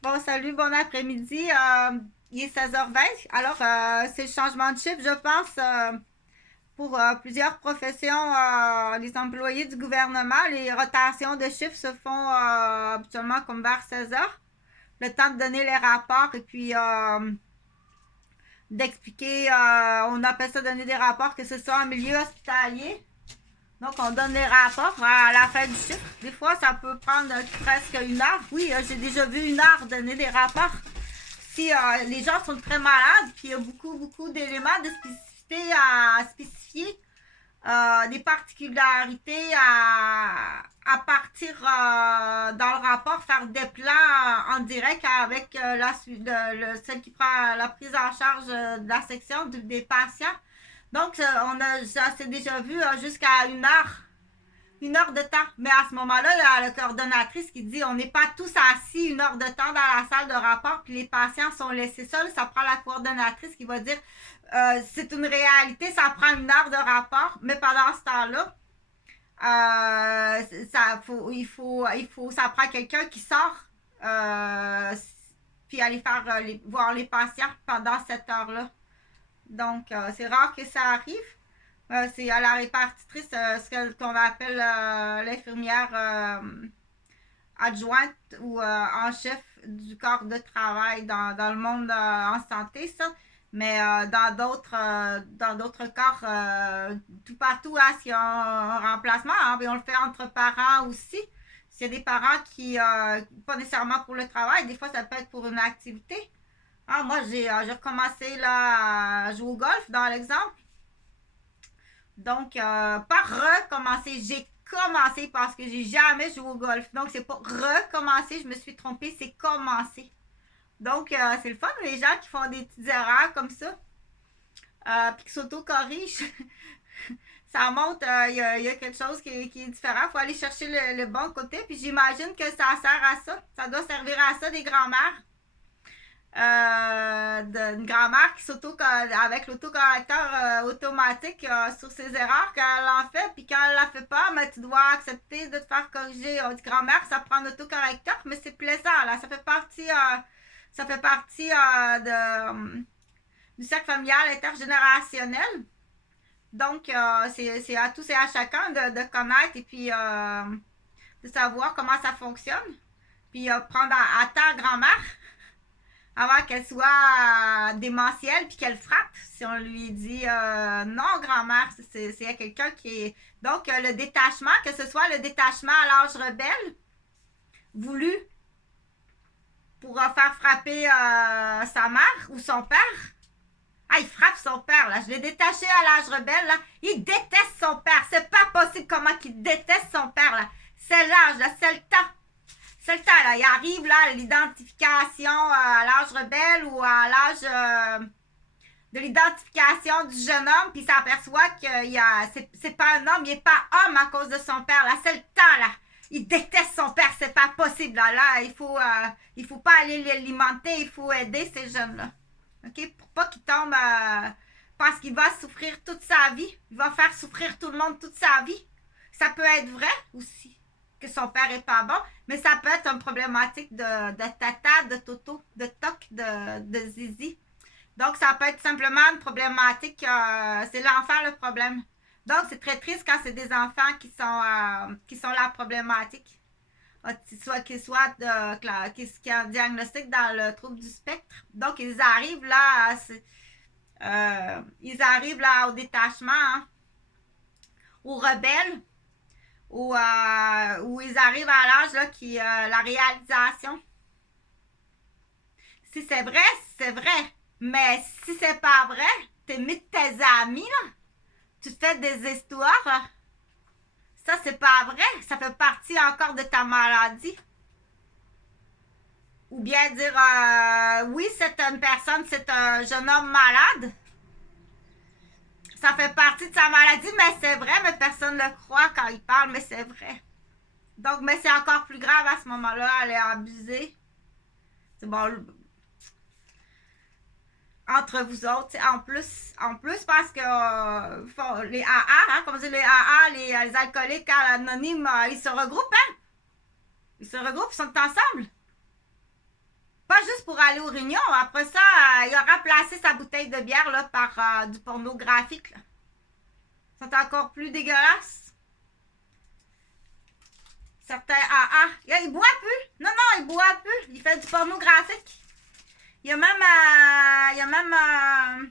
Bon, salut, bon après-midi. Il est 16h20. Alors, c'est le changement de chiffre, je pense, pour plusieurs professions, les employés du gouvernement. Les rotations de chiffres se font habituellement comme vers 16h. Le temps de donner les rapports et puis d'expliquer, on appelle ça donner des rapports, que ce soit en milieu hospitalier. Donc, on donne les rapports à la fin du chiffre. Des fois, ça peut prendre presque une heure. Oui, j'ai déjà vu une heure donner des rapports. Si les gens sont très malades, puis il y a beaucoup d'éléments de spécificité à spécifier, des particularités à partir dans le rapport, faire des plans en direct avec celle qui prend la prise en charge de la section des patients. Donc, ça s'est déjà vu jusqu'à une heure de temps. Mais à ce moment-là, il y a la coordonnatrice qui dit on n'est pas tous assis une heure de temps dans la salle de rapport, puis les patients sont laissés seuls. Ça prend la coordonnatrice qui va dire c'est une réalité, ça prend une heure de rapport, mais pendant ce temps-là, ça prend quelqu'un qui sort puis aller faire voir les patients pendant cette heure-là. Donc, c'est rare que ça arrive. C'est à la répartitrice, ce qu'on appelle l'infirmière adjointe ou en chef du corps de travail dans le monde en santé, ça. Mais dans d'autres corps, tout partout, hein, s'il y a un remplacement, hein, on le fait entre parents aussi. S'il y a des parents qui, pas nécessairement pour le travail, des fois ça peut être pour une activité. Ah, moi, j'ai recommencé là, à jouer au golf, dans l'exemple. Donc, pas recommencer. J'ai commencé parce que j'ai jamais joué au golf. Donc, c'est pas recommencer, je me suis trompée, c'est commencer. Donc, c'est le fun, les gens qui font des petites erreurs comme ça, puis qui s'auto-corrigent. Ça montre, il y a quelque chose qui est différent. Il faut aller chercher le bon côté. Puis j'imagine que ça sert à ça. Ça doit servir à ça des grands-mères. D'une grand-mère qui s'auto avec l'autocorrecteur automatique sur ses erreurs quand elle en fait, puis quand elle la fait pas, mais tu dois accepter de te faire corriger. On dit grand-mère, ça prend l'autocorrecteur, mais c'est plaisant là, ça fait partie du cercle familial intergénérationnel. Donc c'est à tous et à chacun de connaître et puis de savoir comment ça fonctionne, puis prendre à temps grand-mère avant qu'elle soit démentielle puis qu'elle frappe. Si on lui dit non, grand-mère, c'est quelqu'un qui est. Donc, le détachement, que ce soit le détachement à l'âge rebelle, voulu pour faire frapper sa mère ou son père. Ah, il frappe son père, là. Je l'ai détaché à l'âge rebelle, là. Il déteste son père. C'est pas possible comment il déteste son père, là. C'est l'âge, là. C'est le temps. C'est le temps, là. Il arrive, là, à l'identification à l'âge rebelle ou à l'âge de l'identification du jeune homme, puis il s'aperçoit que c'est pas un homme, il est pas homme à cause de son père, là. C'est le temps, là. Il déteste son père, c'est pas possible, là. Là, il faut pas aller l'alimenter, il faut aider ces jeunes-là. OK? Pour pas qu'il tombe parce qu'il va souffrir toute sa vie. Il va faire souffrir tout le monde toute sa vie. Ça peut être vrai aussi que son père est pas bon, mais ça peut être une problématique de tata, de toto, de toc, de zizi. Donc, ça peut être simplement une problématique, c'est l'enfant le problème. Donc, c'est très triste quand c'est des enfants qui sont la problématique. Qui ont un diagnostic dans le trouble du spectre. Donc, ils arrivent là au détachement, hein, aux rebelles, où ils arrivent à l'âge là, la réalisation. Si c'est vrai, c'est vrai. Mais si c'est pas vrai, t'es mis de tes amis, là. Tu te fais des histoires, là. Ça, c'est pas vrai. Ça fait partie encore de ta maladie. Ou bien dire oui, c'est une personne, c'est un jeune homme malade. Ça fait partie de sa maladie, mais c'est vrai, mais personne ne le croit quand il parle, mais c'est vrai. Donc, mais c'est encore plus grave à ce moment-là, elle est abusée. C'est bon, entre vous autres, en plus parce que les AA, hein, comme on dit les AA, les alcooliques anonymes, ils se regroupent, hein? Ils se regroupent, ils sont ensemble. aller aux réunions. Après ça, il a remplacé sa bouteille de bière là, par du pornographique. Là. C'est encore plus dégueulasse. Certains il boit plus. Non, non, il boit plus. Il fait du pornographique. Il y a même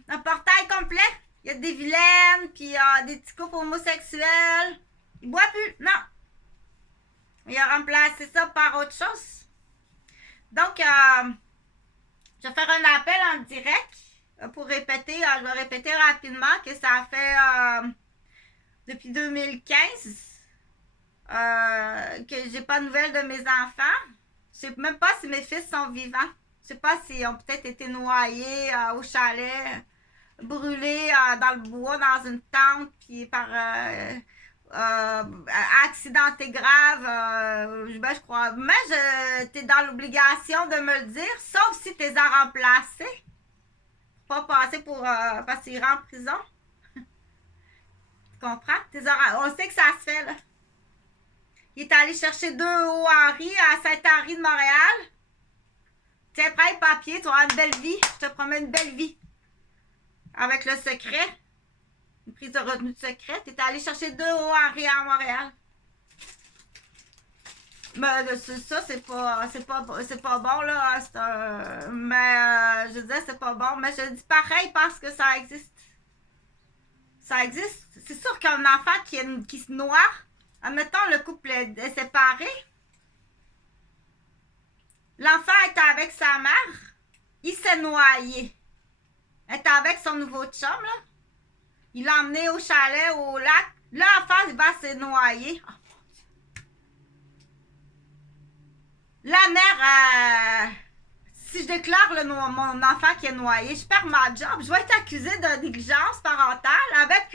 un portail complet. Il y a des vilaines, puis des petits couples homosexuels. Il boit plus. Non. Il a remplacé ça par autre chose. Donc, je vais faire un appel en direct pour répéter. Je vais répéter rapidement que ça fait depuis 2015 que j'ai pas de nouvelles de mes enfants. Je sais même pas si mes fils sont vivants. Je sais pas s'ils ont peut-être été noyés au chalet, brûlés dans le bois, dans une tente, puis par accidenté grave, ben, je crois. Mais t'es dans l'obligation de me le dire, sauf si t'es à remplacer. Pas passer pour parce qu'il rentre en prison. Tu comprends? On sait que ça se fait, là. Il est allé chercher 2 hauts Henri à Saint-Henri de Montréal. Tiens, prends le papier, tu auras une belle vie. Je te promets une belle vie. Avec le secret. Une prise de retenue de secret. Tu es allé chercher 2 hauts Henri à Montréal. Mais ça, c'est pas bon, là. Mais je disais, c'est pas bon. Mais je dis pareil parce que ça existe. Ça existe. C'est sûr qu'un enfant qui se noie, admettons, le couple est séparé. L'enfant est avec sa mère. Il s'est noyé. Il est avec son nouveau chum, là. Il l'a emmené au chalet, au lac. L'enfant, il va se noyer. Oh, la mère, si je déclare mon enfant qui est noyé, je perds ma job. Je vais être accusée de négligence parentale avec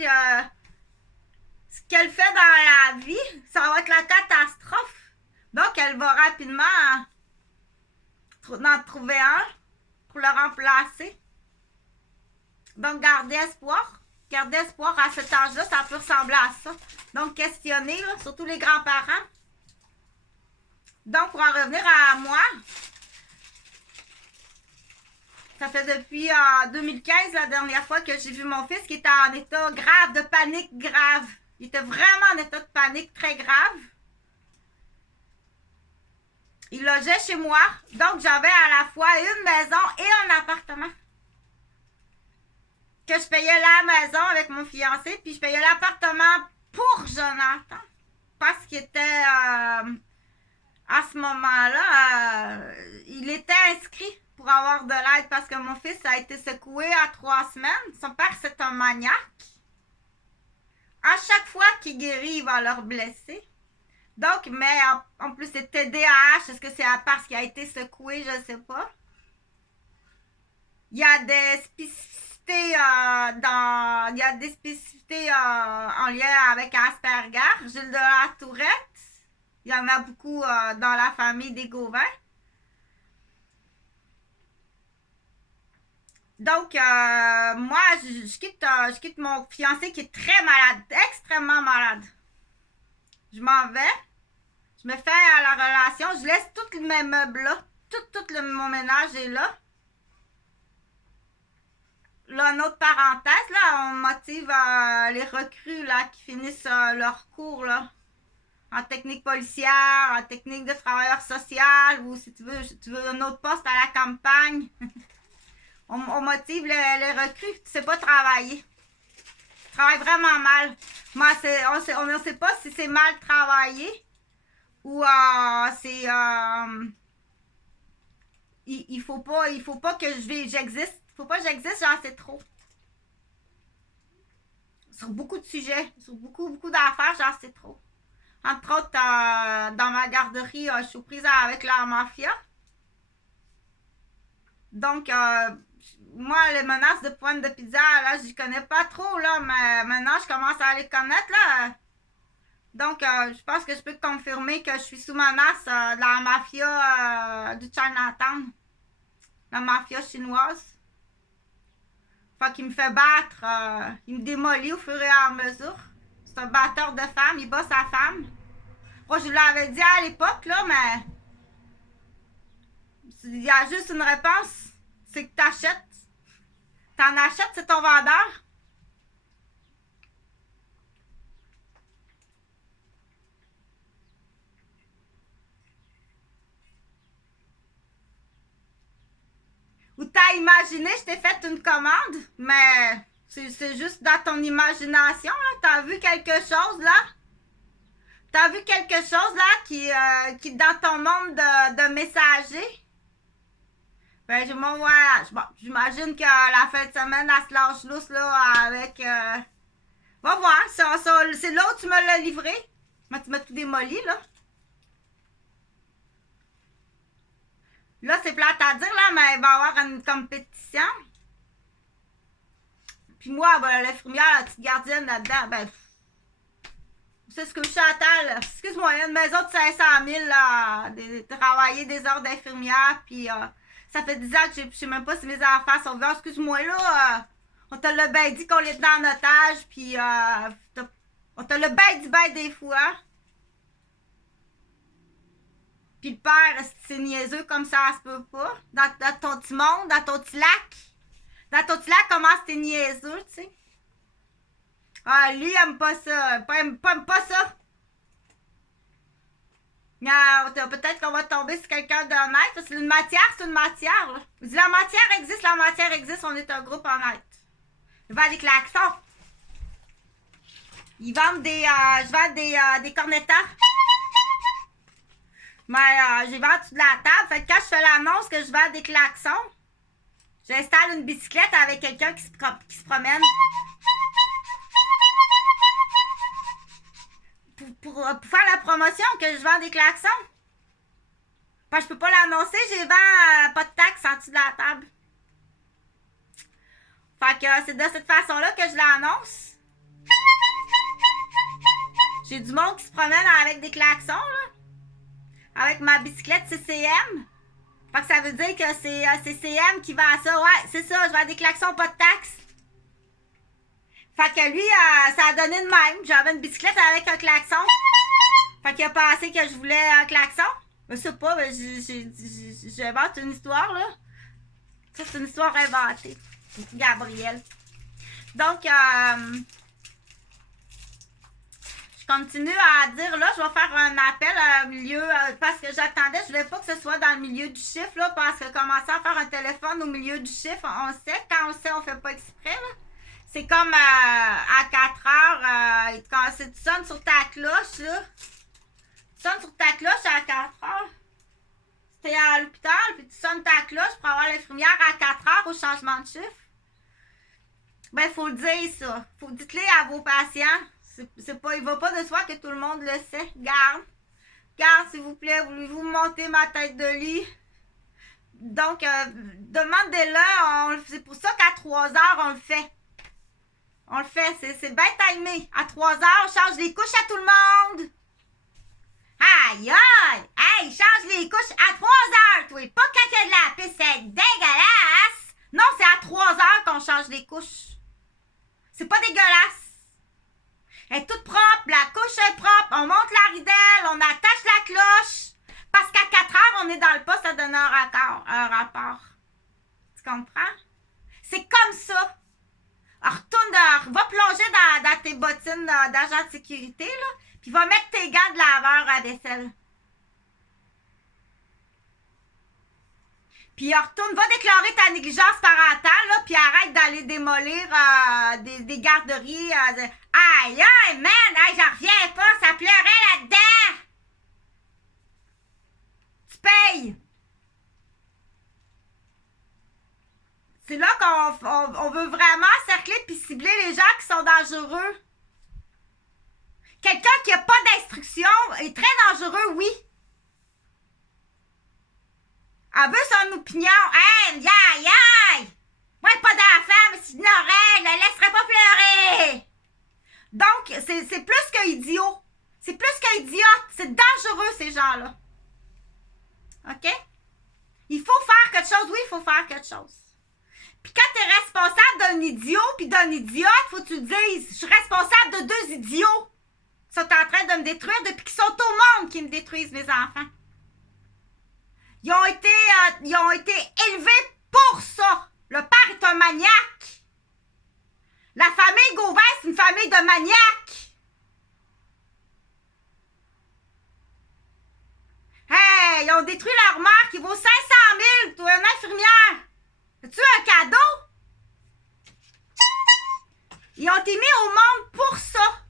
ce qu'elle fait dans la vie. Ça va être la catastrophe. Donc, elle va rapidement en trouver un pour le remplacer. Donc, garder espoir. Garder espoir à cet âge-là, ça peut ressembler à ça. Donc, questionner, là, surtout les grands-parents. Donc, pour en revenir à moi, ça fait depuis 2015, la dernière fois que j'ai vu mon fils qui était en état grave, de panique grave. Il était vraiment en état de panique très grave. Il logeait chez moi, donc j'avais à la fois une maison et un appartement. Que je payais la maison avec mon fiancé, puis je payais l'appartement pour Jonathan. Parce qu'il était, à ce moment-là, il était inscrit pour avoir de l'aide parce que mon fils a été secoué à 3 semaines. Son père, c'est un maniaque. À chaque fois qu'il guérit, il va le blesser. Donc, mais en plus, c'est TDAH. Est-ce que c'est parce qu'il a été secoué? Je ne sais pas. Il y a des spécificités il y a des spécificités en lien avec Asperger, Gilles de la Tourette. Il y en a beaucoup dans la famille des Gauvin. Donc, moi, je quitte mon fiancé qui est très malade, extrêmement malade. Je m'en vais. Je me fais à la relation. Je laisse tous mes meubles là. Mon ménage est là. Là, une autre parenthèse, là, on motive les recrues là, qui finissent leur cours là, en technique policière, en technique de travailleur social, ou si tu veux un autre poste à la campagne. on motive les recrues. Tu sais pas travailler. Tu travailles vraiment mal. Moi, on ne sait pas si c'est mal travaillé ou c'est... il faut pas que j'existe. Il faut pas que j'existe, j'en sais trop. Sur beaucoup de sujets, sur beaucoup d'affaires, j'en sais trop. Entre autres, dans ma garderie, je suis prise avec la mafia. Donc, moi, les menaces de pointe de pizza, là, je connais pas trop, là, mais maintenant, je commence à les connaître, là. Donc, je pense que je peux te confirmer que je suis sous menace de la mafia du Chinatown. La mafia chinoise. Fait qu'il me fait battre, il me démolit au fur et à mesure. C'est un batteur de femmes, il bat sa femme. Moi, je l'avais dit à l'époque, là, mais Il y a juste une réponse, c'est que t'achètes. T'en achètes, c'est ton vendeur. Ou t'as imaginé, je t'ai fait une commande, mais c'est juste dans ton imagination, là. T'as vu quelque chose, là? T'as vu quelque chose, là, qui dans ton monde de messager? Ben, je m'en voyage. Bon, j'imagine que la fin de semaine, elle se lâche lousse, là, avec... Va voir, c'est là où tu me l'as livré. Tu m'as tout démoli, là. Là, c'est plate à dire, là, mais il va y avoir une compétition. Puis moi, ben, l'infirmière, la petite gardienne là-dedans, ben... C'est ce que Chantal, excuse-moi, il y a une maison de 500 000, là, travailler des heures d'infirmière, puis ça fait 10 ans que je sais même pas si mes enfants sont vivants. Excuse-moi, là, on te l'a bien dit qu'on les tenait en otage, puis on te l'a bien dit bien des fois. Puis le père, c'est niaiseux comme ça se peut pas. Dans ton petit monde, dans ton petit lac. Dans ton petit lac, comment c'était niaiseux, tu sais. Ah, lui, il aime pas ça. Aime pas ça. Peut-être qu'on va tomber sur quelqu'un d'honnête. C'est une matière, c'est une matière. Là. Je dis, la matière existe, on est un groupe honnête. Je vends des klaxons. Ils vendent je vends des cornetas. Mais j'ai vendu de la table. Fait que quand je fais l'annonce que je vends des klaxons, j'installe une bicyclette avec quelqu'un qui se promène. Pour faire la promotion que je vends des klaxons. Parce que je peux pas l'annoncer, j'ai vends pas de taxes en dessous de la table. Fait que c'est de cette façon-là que je l'annonce. J'ai du monde qui se promène avec des klaxons, là. Avec ma bicyclette CCM. Fait que ça veut dire que c'est CCM qui vend ça. Ouais, c'est ça, je vends des klaxons, pas de taxes. Fait que lui, ça a donné de même. J'avais une bicyclette avec un klaxon. Fait qu'il a pensé que je voulais un klaxon. Je sais pas, mais j'invente une histoire, là. Ça, c'est une histoire inventée. Gabriel. Donc, je continue à dire, là, je vais faire un appel au milieu, parce que j'attendais, je voulais pas que ce soit dans le milieu du chiffre, là, parce que commencer à faire un téléphone au milieu du chiffre, on sait, quand on sait, on fait pas exprès, là. C'est comme à 4 heures, quand tu sonnes sur ta cloche, là. Tu sonnes sur ta cloche à 4 heures. Tu es à l'hôpital, puis tu sonnes ta cloche pour avoir l'infirmière à 4 heures au changement de chiffre. Ben, il faut le dire, ça. Faut dites-le à vos patients. C'est pas, il va pas de soi que tout le monde le sait. Garde, s'il vous plaît, voulez-vous monter ma tête de lit? Donc, demandez-le. C'est pour ça qu'à 3 heures, on le fait. On le fait, c'est bien timé. À 3 heures, on change les couches à tout le monde. Aïe, aïe! Hey, change les couches à 3 heures, toi. Pas quand il y a de la pisse, c'est dégueulasse. Non, c'est à 3 heures qu'on change les couches. C'est pas dégueulasse. Elle est toute propre, la couche est propre, on monte la ridelle, on attache la cloche. Parce qu'à 4 heures, on est dans le poste à donner un rapport. Tu comprends? C'est comme ça. Alors, retourne, va plonger dans tes bottines d'agent de sécurité, là, puis va mettre tes gants de laveur à vaisselle. Puis retourne, va déclarer ta négligence parentale, là, puis arrête d'aller démolir des garderies. Aïe, aïe, man, aïe, j'en reviens pas, ça pleurait là-dedans. Tu payes. C'est là qu'on veut vraiment cercler puis cibler les gens qui sont dangereux. Quelqu'un qui n'a pas d'instruction est très dangereux, oui. Elle veut son opinion. Hey, aïe, aïe! Moi, pas d'enfant, mais si je n'aurais, je la laisserais pas pleurer. Donc, c'est plus qu'idiot. C'est plus qu'idiote. C'est dangereux, ces gens-là. OK? Il faut faire quelque chose. Oui, il faut faire quelque chose. Puis quand tu es responsable d'un idiot puis d'un idiote, faut que tu le dises. Je suis responsable de 2 idiots qui sont en train de me détruire depuis qu'ils sont au monde qui me détruisent, mes enfants. Ils ont été élevés pour ça. Le père est un maniaque. La famille Gauvin, c'est une famille de maniaques. Hey, ils ont détruit leur mère qui vaut 500 000 pour une infirmière. As-tu un cadeau? Ils ont été mis au monde pour ça.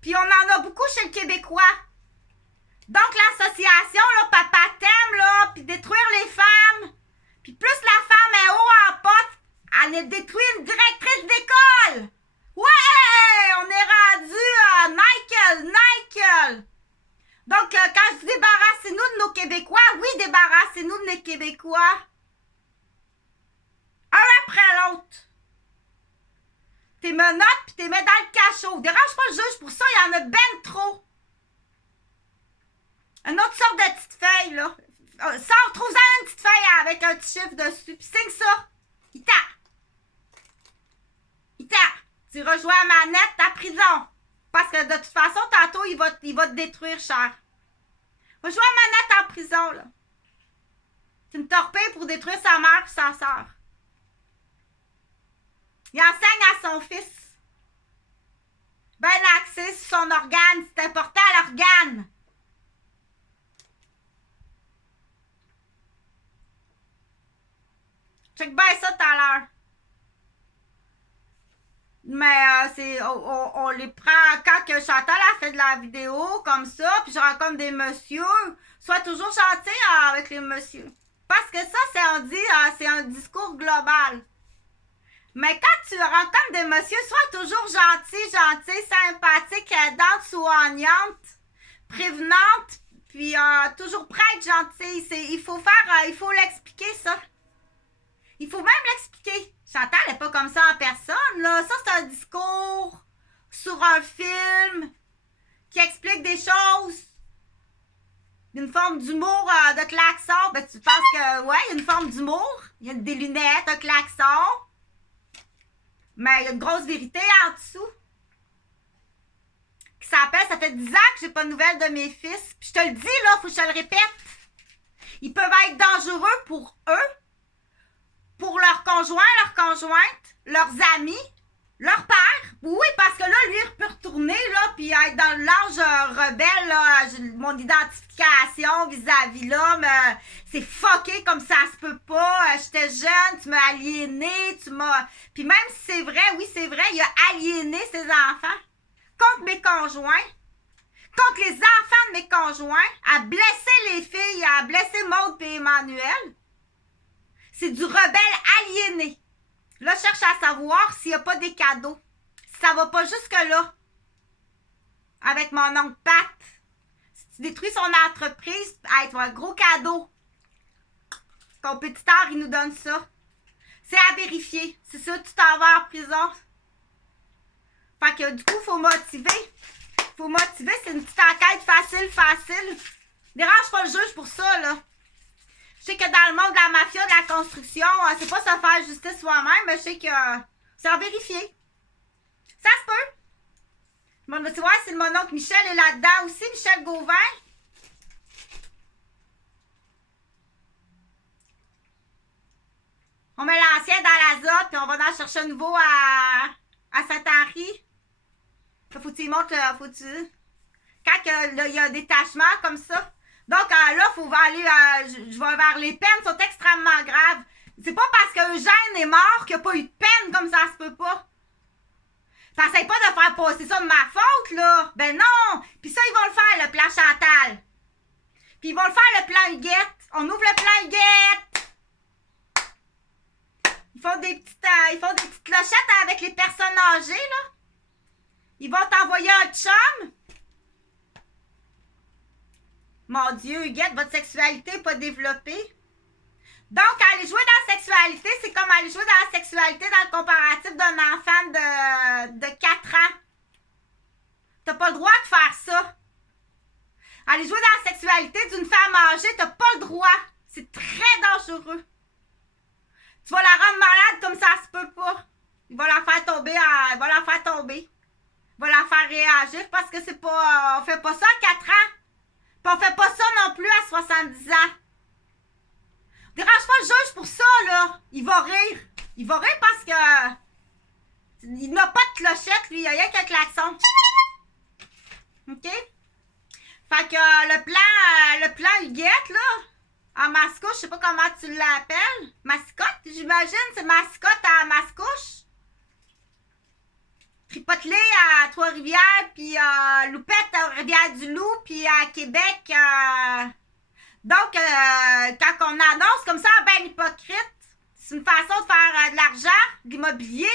Puis on en a beaucoup chez le Québécois. Donc l'association, là, Papa t'aime, là, puis détruire les femmes. Puis plus la femme est haut en poste, elle a détruit une directrice d'école. Ouais, on est rendu à Michael. Donc quand je dis débarrassez-nous de nos Québécois, oui, débarrassez-nous de nos Québécois. Un après l'autre. T'es menottes puis t'es mets dans le cachot. Dérange pas le juge pour ça, il y en a ben trop. Une autre sorte de petite feuille, là. Sors, trouve-en une petite feuille avec un petit chiffre dessus, puis signe ça. Il t'a. Tu rejoins à manette ta prison. Parce que de toute façon, tantôt, il va te détruire, cher. Va jouer à manette en prison, là. C'est une torpille pour détruire sa mère et sa soeur. Il enseigne à son fils. Ben axé sur son organe. C'est important, l'organe. Check bien ça tout à l'heure. Mais on les prend quand que Chantal a fait de la vidéo comme ça, puis je rencontre des messieurs. Sois toujours gentil avec les messieurs. Parce que ça, c'est un discours global. Mais quand tu rencontres des messieurs, sois toujours gentil, sympathique, aidante, soignante, prévenante, puis toujours prêt à être gentil. Il faut l'expliquer ça. Il faut même l'expliquer. Chantal n'est pas comme ça en personne, là. Ça, c'est un discours sur un film qui explique des choses. Une forme d'humour de klaxon. Ben, tu penses que, ouais, il y a une forme d'humour. Il y a des lunettes, un klaxon. Mais il y a une grosse vérité en dessous. Qui s'appelle, ça fait 10 ans que j'ai pas de nouvelles de mes fils. Puis je te le dis, là, faut que je te le répète. Ils peuvent être dangereux pour eux, pour leurs conjoints, leurs conjointes, leurs amis, leur père. Oui, parce que là, lui, il peut retourner, là, puis être dans l'âge rebelle, là, mon identification vis-à-vis l'homme, c'est fucké comme ça se peut pas. J'étais jeune, tu m'as aliéné, Puis même si c'est vrai, oui, c'est vrai, il a aliéné ses enfants contre mes conjoints, contre les enfants de mes conjoints, a blessé les filles, a blessé Maude et Emmanuel. C'est du rebelle aliéné. Là, je cherche à savoir s'il n'y a pas des cadeaux. Si ça va pas jusque-là. Avec mon oncle Pat. Si tu détruis son entreprise, hey, tu vois, un gros cadeau. Compétiteur, il nous donne ça. C'est à vérifier. C'est ça, tu t'en vas en prison. Fait que du coup, il faut motiver. Faut motiver, c'est une petite enquête facile. Dérange pas le juge pour ça, là. Je sais que dans le monde de la mafia, de la construction, c'est pas se faire justice soi-même, mais je sais que c'est à vérifier. Ça se peut. Bon, tu vois, c'est mon oncle Michel est là-dedans aussi, Michel Gauvin. On met l'ancien dans l'azote, puis on va en chercher un nouveau à Saint-Henri. Faut que tu y montres, quand il y a un détachement comme ça. Donc là, il faut aller, je vais vers les peines, sont extrêmement graves. C'est pas parce qu'Eugène est mort qu'il n'y a pas eu de peine comme ça se peut pas. T'essayes pas de faire passer ça de ma faute, là. Ben non! Puis ça, ils vont le faire, le plan Chantal. Puis ils vont le faire, le plan Huguette. On ouvre le plan Huguette. Ils font des petites clochettes avec les personnes âgées, là. Ils vont t'envoyer un chum. Mon Dieu, Huguette, votre sexualité n'est pas développée. Donc, aller jouer dans la sexualité, c'est comme aller jouer dans la sexualité dans le comparatif d'un enfant de 4 ans. T'as pas le droit de faire ça. Aller jouer dans la sexualité d'une femme âgée, t'as pas le droit. C'est très dangereux. Tu vas la rendre malade comme ça se peut pas. Il va la faire tomber. Il va la faire réagir parce que c'est pas. On fait pas ça à 4 ans. Puis on fait pas ça non plus à 70 ans. Dérange pas le juge pour ça, là. Il va rire. Il va rire parce que il n'a pas de clochette, lui. Il y a rien qu'un klaxon. OK? Fait que le plan Huguette, là, en mascouche, je sais pas comment tu l'appelles. Mascotte, j'imagine, c'est mascotte à mascouche. Tripotelé à Trois-Rivières, puis Loupette à Rivière-du-Loup, puis à Québec. Donc, quand on annonce comme ça, ben hypocrite, c'est une façon de faire de l'argent, de l'immobilier.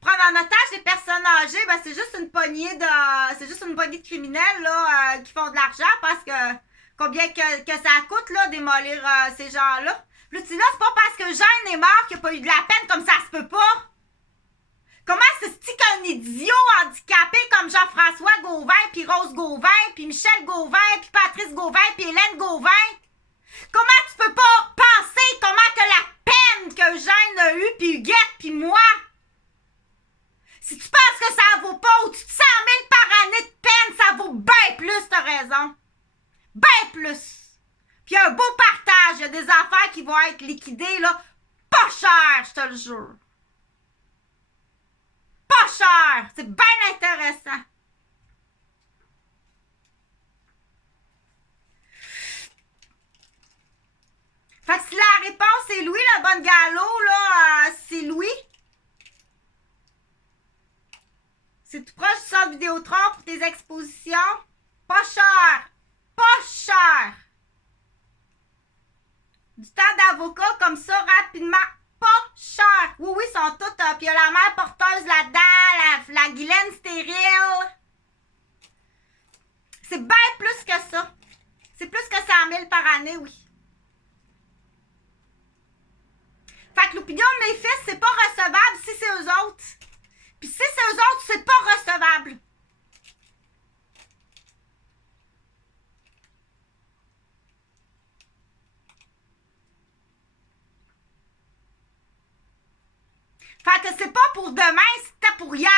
Prendre en otage les personnes âgées, ben c'est juste une poignée de criminels là, qui font de l'argent parce que combien que ça coûte là démolir ces gens-là. Puis là, c'est pas parce que Jeanne est mort qu'il n'y a pas eu de la peine comme ça se peut pas. Comment c'est qu'un idiot handicapé comme Jean-François Gauvin, puis Rose Gauvin, puis Michel Gauvin, puis Patrice Gauvin, puis Hélène Gauvin, comment tu peux pas penser comment que la peine que Jeanne a eue, puis Huguette, puis moi, si tu penses que ça vaut pas au-dessus de 100 000 par année de peine, ça vaut bien plus, t'as raison. Bien plus. Puis un beau partage, il y a des affaires qui vont être liquidées, là, pas cher, je te le jure. Pas cher. C'est bien intéressant. Fait que si la réponse est Louis, le bon galop, là, c'est Louis. C'est tout proche du centre Vidéotron pour tes expositions. Pas cher. Pas cher. Du temps d'avocat comme ça, rapidement. Pas cher. Oui, oui, ils sont toutes. Puis il y a la mère porteuse là-dedans, la Guylaine stérile. C'est bien plus que ça. C'est plus que 100 000 par année, oui. Fait que l'opinion de mes fils, c'est pas recevable si c'est eux autres. Puis si c'est eux autres, c'est pas recevable. Fait que c'est pas pour demain, c'était pour hier.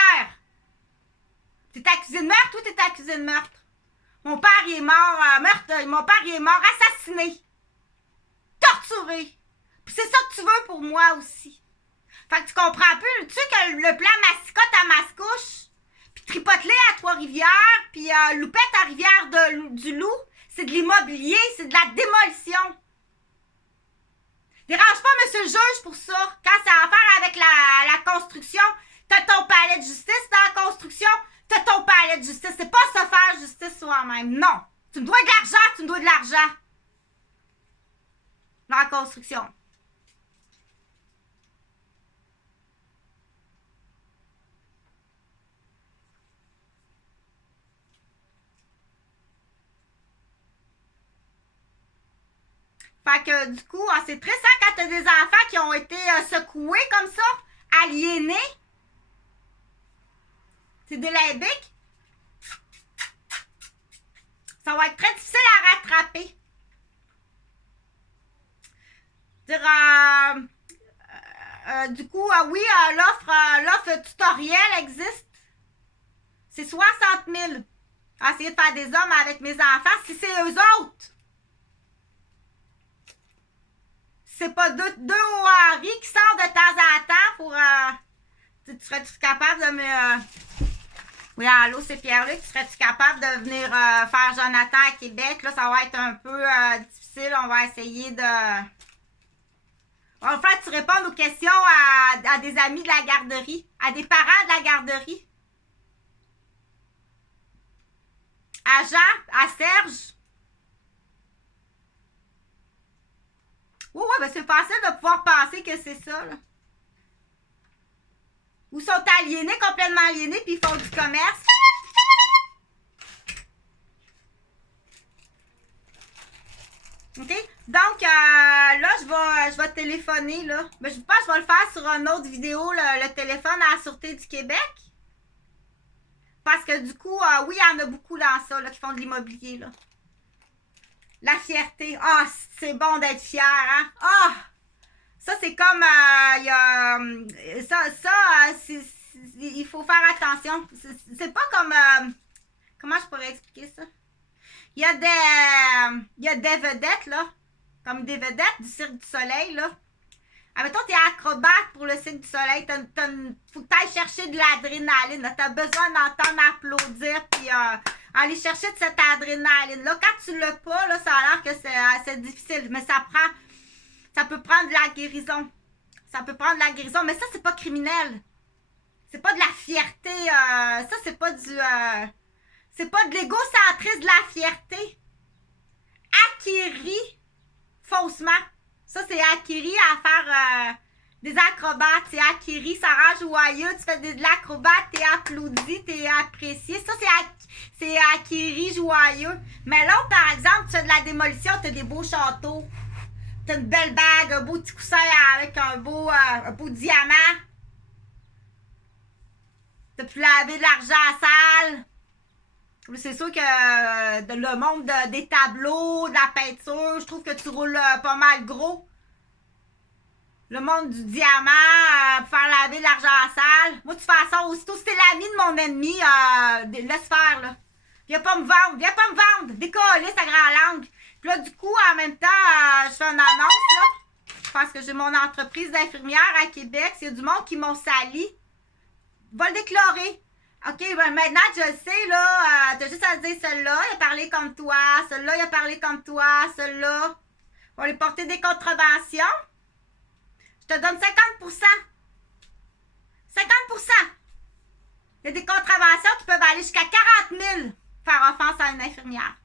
T'es accusé de meurtre ou t'es accusé de meurtre? Mon père, il est mort, mon père, il est mort assassiné. Torturé. Puis c'est ça que tu veux pour moi aussi. Fait que tu comprends plus. Tu sais que le plan mascotte à Mascouche, puis Tripotelé à Trois-Rivières, puis Loupette à Rivière-du-Loup, c'est de l'immobilier, c'est de la démolition. Dérange pas monsieur le juge pour ça. Quand c'est à faire avec la construction, t'as ton palais de justice dans la construction, t'as ton palais de justice. C'est pas se faire justice soi-même. Non. Tu me dois de l'argent, tu me dois de l'argent. Dans la construction. Fait que du coup, c'est triste hein, quand t'as des enfants qui ont été secoués comme ça, aliénés. C'est délébique. Ça va être très difficile à rattraper. Du coup, oui, l'offre tutoriel existe. C'est 60 000. Essayer de faire des hommes avec mes enfants, si c'est eux autres. C'est pas deux Harry qui sortent de temps en temps pour... tu serais-tu capable de me... Oui, allô, c'est Pierre-Luc. Serais-tu capable de venir faire Jonathan à Québec? Là, ça va être un peu difficile. On va essayer de... En fait, tu réponds aux questions à des amis de la garderie, à des parents de la garderie. À Jean, à Serge. Oui, ben c'est facile de pouvoir penser que c'est ça, là. Ou sont aliénés, complètement aliénés, puis ils font du commerce. OK? Donc, là, je vais téléphoner, là. Ben, je pense que je vais le faire sur une autre vidéo, le téléphone à la Sûreté du Québec. Parce que du coup, oui, il y en a beaucoup dans ça, là, qui font de l'immobilier, là. La fierté. Ah, c'est bon d'être fier, hein? Ah! Ça, c'est comme... il faut faire attention. C'est pas comme... comment je pourrais expliquer ça? Il y a des vedettes, là. comme des vedettes du Cirque du Soleil, là. Admettons, t'es acrobate pour le Cirque du Soleil, faut que t'ailles chercher de l'adrénaline. T'as besoin d'entendre applaudir, puis aller chercher de cette adrénaline-là. Quand tu l'as pas, là, ça a l'air que c'est difficile, mais ça peut prendre de la guérison. Ça peut prendre de la guérison, mais ça, c'est pas criminel. C'est pas de la fierté. Ça, c'est pas du... c'est pas de l'égocentrisme, de la fierté. Acquéri faussement. Ça, c'est acquéri à faire des acrobates. C'est acquéri, ça rend joyeux. Tu fais de l'acrobate, t'es applaudi, t'es apprécié. Ça, c'est acquéri joyeux. Mais là, par exemple, tu fais de la démolition, t'as des beaux châteaux. T'as une belle bague, un beau petit coussin avec un beau diamant. T'as pu laver de l'argent sale. C'est sûr que le monde des tableaux, de la peinture, je trouve que tu roules pas mal gros. Le monde du diamant, pour faire laver de l'argent sale. Moi, de toute façon, aussitôt, si t'es l'ami de mon ennemi, laisse faire, là. Viens pas me vendre. Décoller sa grande langue. Puis là, du coup, en même temps, je fais une annonce, là. Parce que j'ai mon entreprise d'infirmière à Québec. S'il y a du monde qui m'ont sali, va le déclarer. OK, ben maintenant, je le sais, là, t'as juste à dire, celui-là, il a parlé comme toi, celui-là, il a parlé comme toi, celui-là. On va lui porter des contraventions. Je te donne 50%. 50%. Il y a des contraventions qui peuvent aller jusqu'à 40 000 faire offense à une infirmière.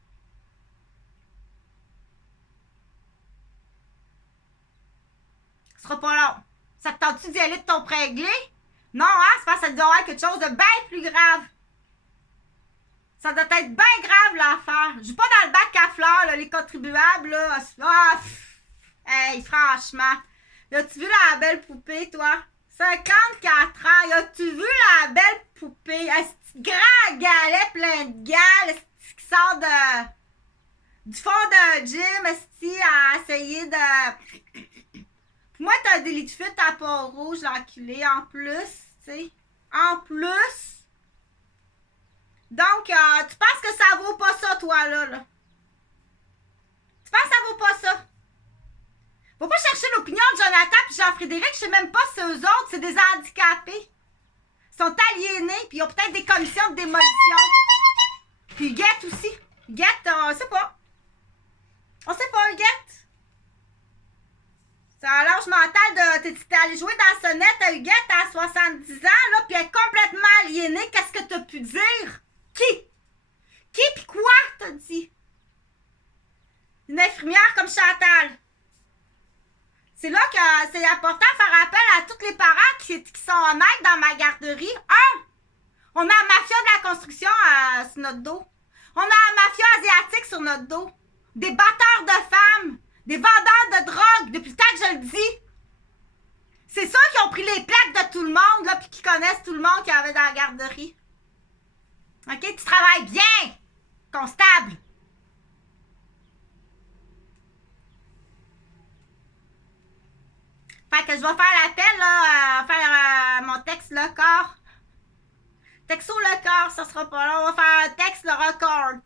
Ce sera pas long. Ça te tente-tu d'y aller de ton préglé? Non, hein? C'est parce que ça doit être quelque chose de bien plus grave. Ça doit être bien grave, l'affaire. Je suis pas dans le bac à fleurs, là, les contribuables, là. Hey, franchement. As-tu vu la belle poupée, toi? 54 ans. As-tu vu la belle poupée? Un petit grand galet plein de gales qui sort du fond d'un gym, à essayer de... Moi, t'as des lits de fuite à Port-Rouge, l'enculé, en plus, tu sais. En plus. Donc, tu penses que ça vaut pas ça, toi, là? Tu penses que ça vaut pas ça? Faut pas chercher l'opinion de Jonathan et Jean-Frédéric. Je sais même pas si eux autres, c'est des handicapés. Ils sont aliénés, puis ils ont peut-être des commissions de démolition. Puis Huguette aussi. Huguette, on sait pas. On sait pas, Huguette. C'est à l'âge mental de... T'es allé jouer dans la sonnette à Huguette à 70 ans, là, puis elle est complètement aliénée. Qu'est-ce que t'as pu dire? Qui? Qui pis quoi, t'as dit? Une infirmière comme Chantal. C'est là que c'est important de faire appel à tous les parents qui sont honnêtes dans ma garderie. On a un mafia de la construction sur notre dos. On a un mafia asiatique sur notre dos. Des batteurs de femmes. Des vendeurs de drogue, depuis le temps que je le dis. C'est ceux qui ont pris les plaques de tout le monde, là, puis qui connaissent tout le monde qu'il y avait dans la garderie. OK? Tu travailles bien, constable. Fait que je vais faire l'appel, là, faire mon texte le corps. Texto le corps, ça sera pas là. On va faire un texte le record.